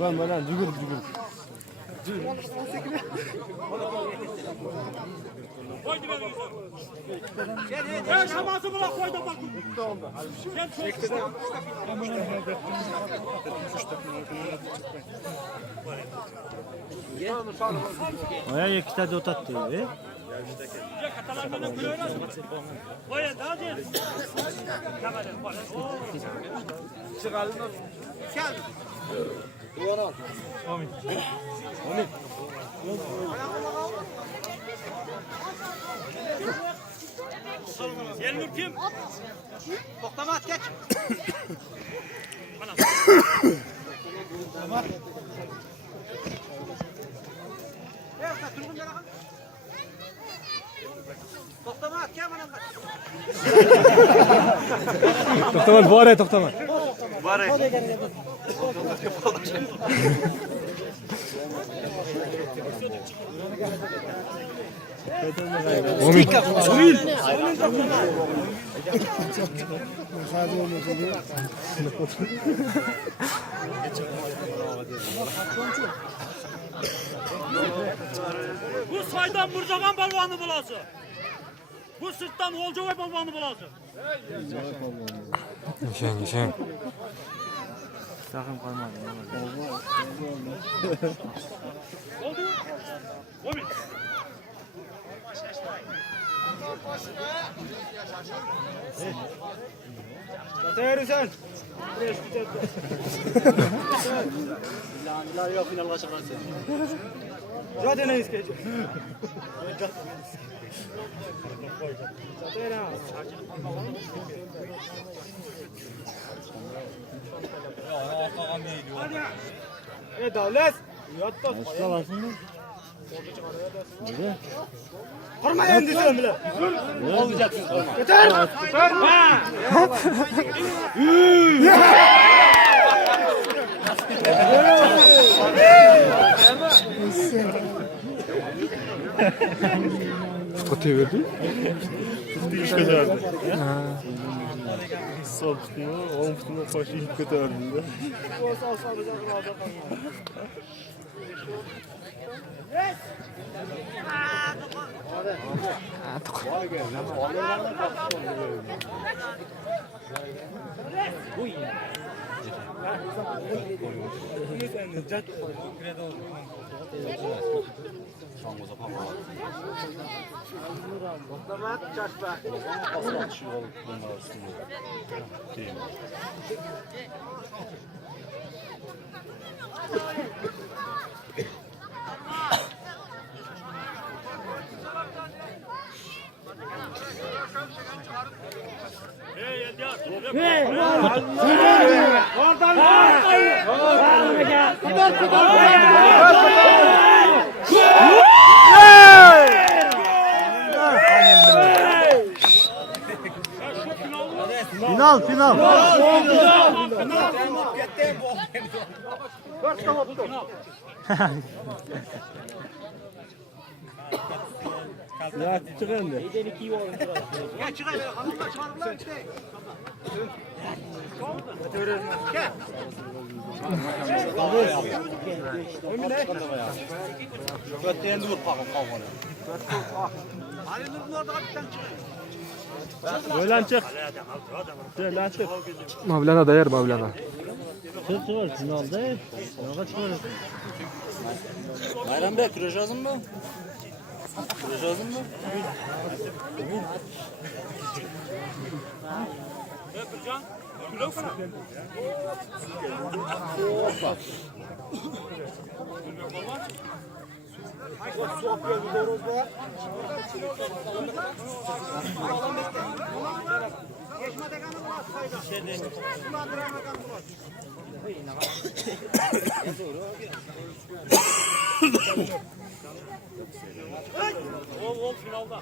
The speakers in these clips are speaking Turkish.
Ben bana cügür. Koydu beni güzel. Gel şaması bırak koydu bak. Gel çok. Oya ikita dotat diyor. Ya katalanlarına kırıyorlar. Koya daha değil. Çıkalım. Gel. Duvara al. Amin. Yelmur kim? Toktama at geç. Tamam. Toktama at gel bana. Toktama bu araya toktama. Bu araya. Bu saydan Burcavan balvanı bulası. Bu sırttan Olcova balvanı bulası. Nişan. Takım kalmadı. Oldu. Omi. Zaten sen. La yok final kaçırmaz. Zaten ne iskeci? Zaten davlet. Yatta. Başkalasın mı? Nerede? Kormayın desem bile. Ne olacaksın? Yeter. Yeter. Kutuyu verdi. İş kadardı. Sol tutma, 10 tutma başı ilk kadardı. Final. Ya çıkın de. Gel çıkayım. Hanımlar çıkarırlar işte. Gel. Götleyen dur bakın kavgalı. Ali Nur'un orada kaptan çıkıyor. Böyle çık. Böyle çık. Mavlana dayar Mavlana. Çıkıyor finalde. Yola çıkıyor. Bayram Bey küraj lazım mı? Küraj lazım mı? Can. Kilo falan. Ol finalda.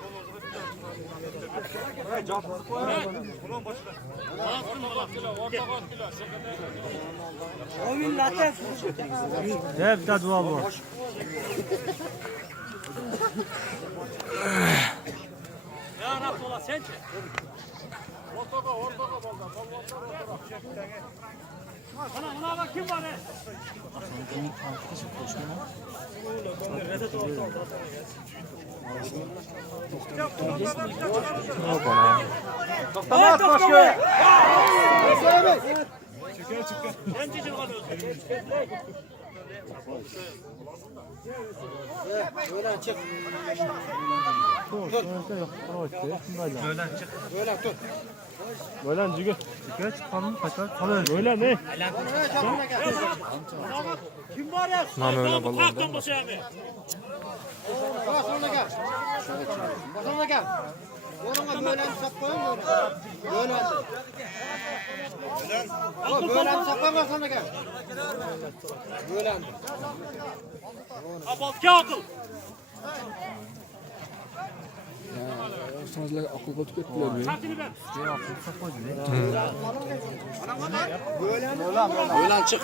Bunun başına. O millete. Hep de dua bu. Ya Rab ola sen çek. Ana bak kim var he? To'xtamas boshqa. Birinchi jilg'an o'zi. Bo'lan jiga. Jiga chiqqanmi qachon? Qolay. Bo'lan ey. Kim var ya? Mana öyle balon. Kalktın bu şeyimi. Abaltki akıl. Sizlar aqlga o'tib ketdilar. Çatını ver. Bo'lan chiq.